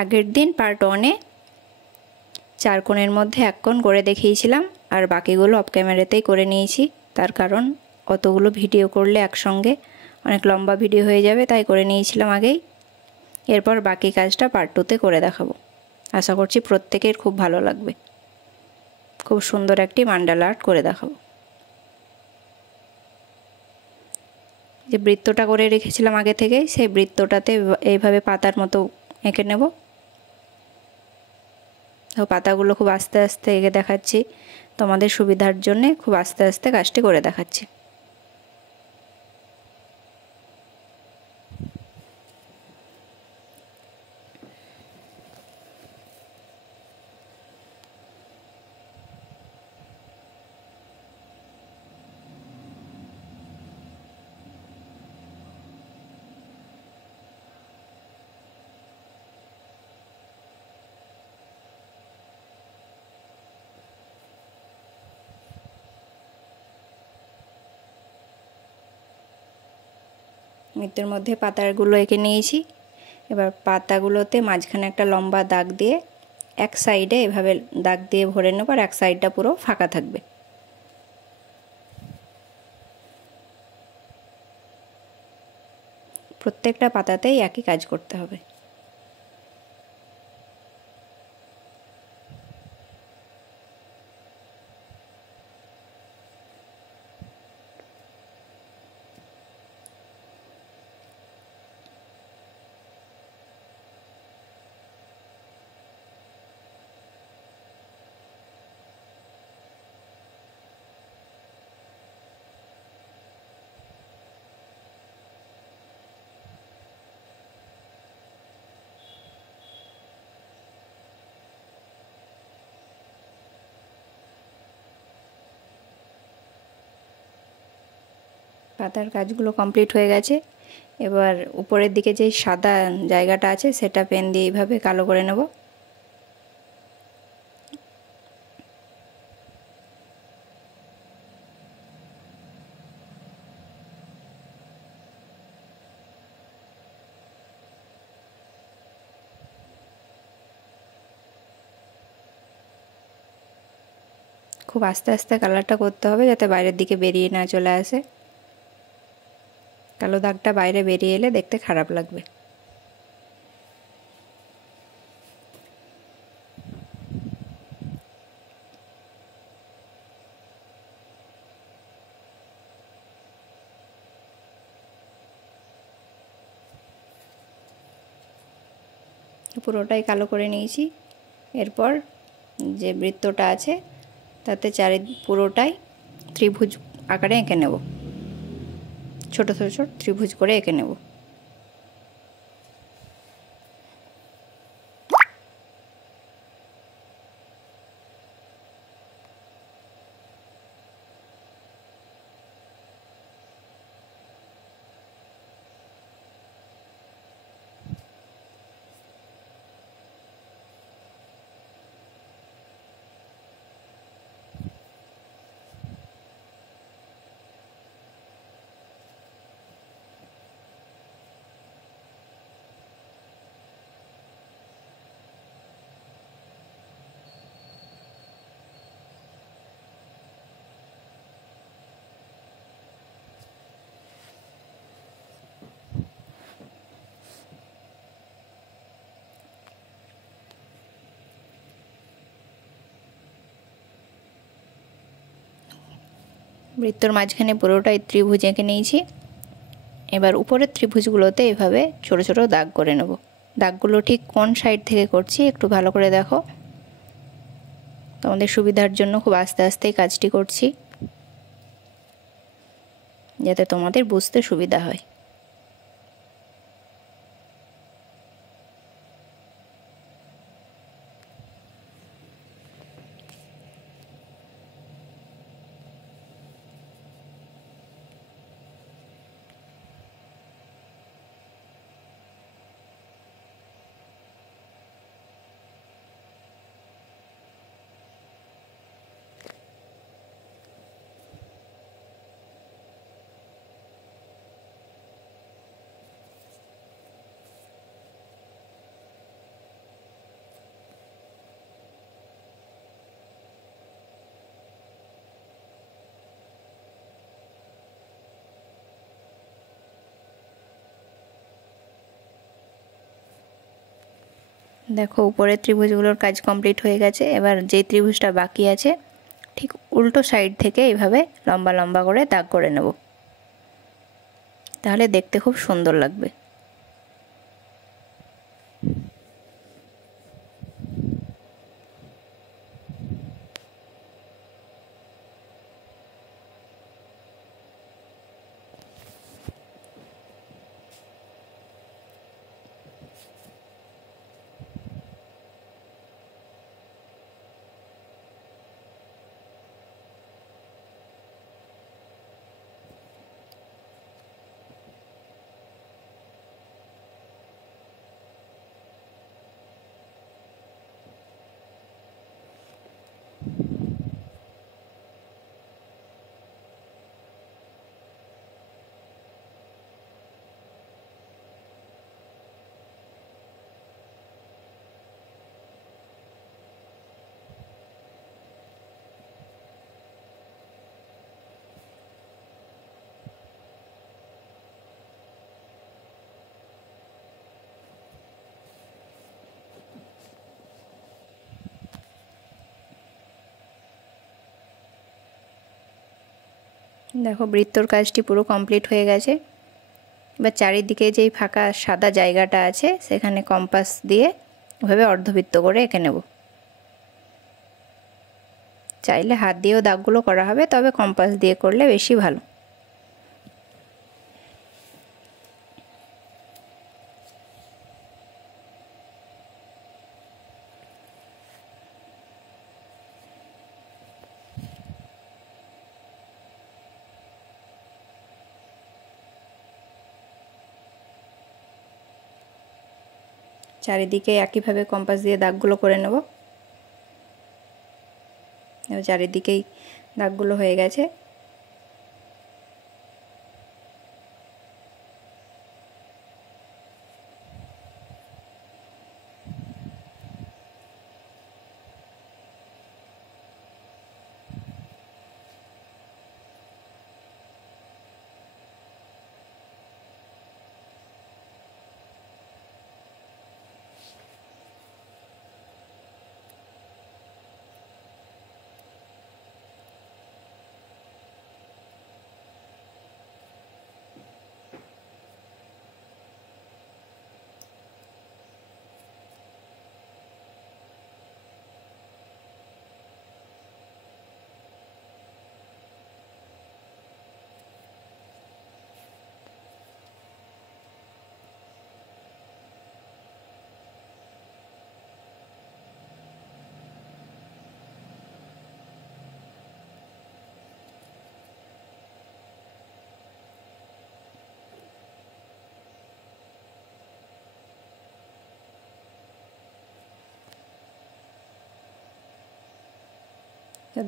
আগের দিন পার্ট 1-এ 4 কোণের মধ্যে 1 কোণ করে দেখিয়েছিলাম, আর বাকিগুলো অফ ক্যামেরাতেই করে নিয়েছি। তার কারণ অতগুলো ভিডিও করলে একসঙ্গে অনেক লম্বা ভিডিও হয়ে যাবে, তাই করে নিয়েছিলাম আগেই। এরপর বাকি কাজটা পার্ট 2-তে করে দেখাবো। আশা করছি প্রত্যেকের খুব ভালো লাগবে। খুব সুন্দর একটি মান্ডালা আর্ট করে দেখাবো। যে বৃত্তটা করে রেখেছিলাম আগে থেকে, সেই বৃত্তটাতে এইভাবে পাতার মতো এঁকে নেব। তো পাতাগুলো খুব আস্তে আস্তে এঁকে দেখাচ্ছি, তোমাদের সুবিধার জন্যে খুব আস্তে আস্তে কাজটি করে দেখাচ্ছি। বৃত্তের মধ্যে পাতাগুলো এঁকে নিয়েছি। এবার পাতাগুলোতে মাঝখানে একটা লম্বা দাগ দিয়ে এক সাইডে এভাবে দাগ দিয়ে ভরে নেব, আর এক সাইডটা পুরো ফাঁকা থাকবে। প্রত্যেকটা পাতাতেই একই কাজ করতে হবে। পাতার কাজগুলো কমপ্লিট হয়ে গেছে। এবার উপরের দিকে যে সাদা জায়গাটা আছে সেটা পেন দিয়ে এইভাবে কালো করে নেব। খুব আস্তে আস্তে কালারটা করতে হবে যাতে বাইরের দিকে বেরিয়ে না চলে আসে। কালো দাগটা বাইরে বেরিয়ে এলে দেখতে খারাপ লাগবে। পুরোটাই কালো করে নিয়েছি। এরপর যে বৃত্তটা আছে তাতে পুরোটাই ত্রিভুজ আকারে এঁকে নেব। ছোট ছোট ছোট ত্রিভুজ করে এঁকে নেব। বৃত্তর মাঝখানে পুরোটাই ত্রিভুজ এঁকে নিয়েছি। এবার উপরের ত্রিভুজগুলোতে এভাবে ছোট ছোট দাগ করে নেব। দাগগুলো ঠিক কোন সাইড থেকে করছি একটু ভালো করে দেখো। তোমাদের সুবিধার জন্য খুব আস্তে আস্তেই কাজটি করছি যাতে তোমাদের বুঝতে সুবিধা হয়। দেখো উপরের ত্রিভুজগুলোর কাজ কমপ্লিট হয়ে গেছে। এবার যে ত্রিভুজটা বাকি আছে ঠিক উল্টো সাইড থেকে এইভাবে লম্বা লম্বা করে দাগ করে নেব, তাহলে দেখতে খুব সুন্দর লাগবে। দেখো বৃত্তর কাজটি পুরো কমপ্লিট হয়ে গেছে। এবার চারিদিকে যেই ফাঁকা সাদা জায়গাটা আছে সেখানে কম্পাস দিয়ে এভাবে অর্ধবৃত্ত করে এঁকে নেব। চাইলে হাত দিয়েও দাগগুলো করা হবে, তবে কম্পাস দিয়ে করলে বেশি ভালো। চারিদিকে একইভাবে কম্পাস দিয়ে দাগগুলো করে নেব। চারিদিকেই দাগগুলো হয়ে গেছে।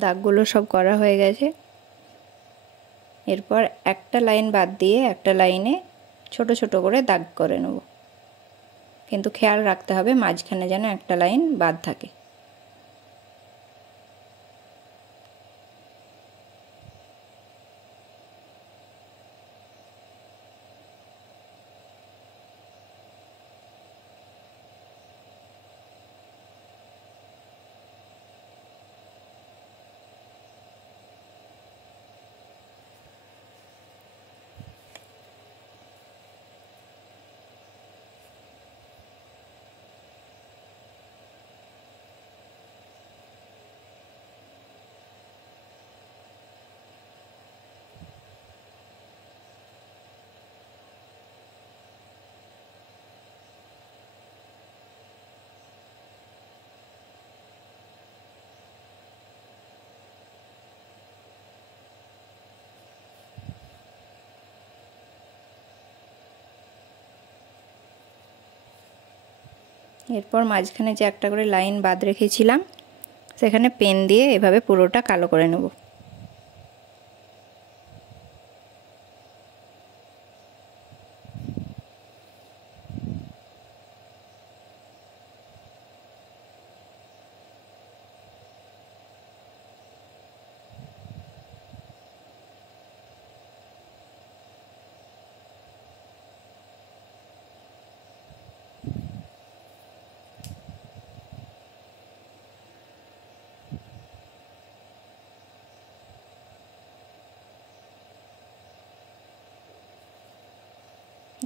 দাগগুলো সব করা হয়ে গেছে। এরপর একটা লাইন বাদ দিয়ে একটা লাইনে ছোট ছোট করে দাগ করে নেব, কিন্তু খেয়াল রাখতে হবে মাঝখানে যেন একটা লাইন বাদ থাকে। এরপর মাঝখানে যে একটা করে লাইন বাদ রেখেছিলাম সেখানে পেন দিয়ে এভাবে পুরোটা কালো করে নেব।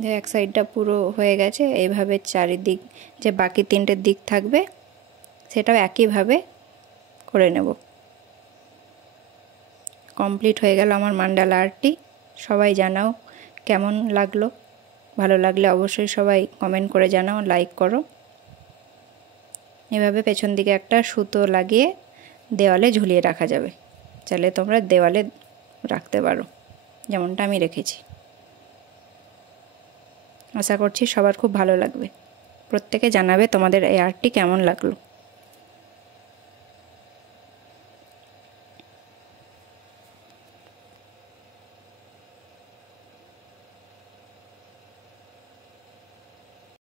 যে এক সাইডটা পুরো হয়ে গেছে। এইভাবে চারিদিক যে বাকি 3টে দিক থাকবে সেটাও একইভাবে করে নেব। কমপ্লিট হয়ে গেল আমার মান্ডালা আর্টটি। সবাই জানাও কেমন লাগলো। ভালো লাগলে অবশ্যই সবাই কমেন্ট করে জানাও, লাইক করো। এভাবে পেছন দিকে একটা সুতো লাগিয়ে দেওয়ালে ঝুলিয়ে রাখা যাবে। চাইলে তোমরা দেওয়ালে রাখতে পারো, যেমনটা আমি রেখেছি। আশা করছি সবার খুব ভালো লাগবে। প্রত্যেকে জানাবে তোমাদের এই আর্টটি কেমন লাগলো।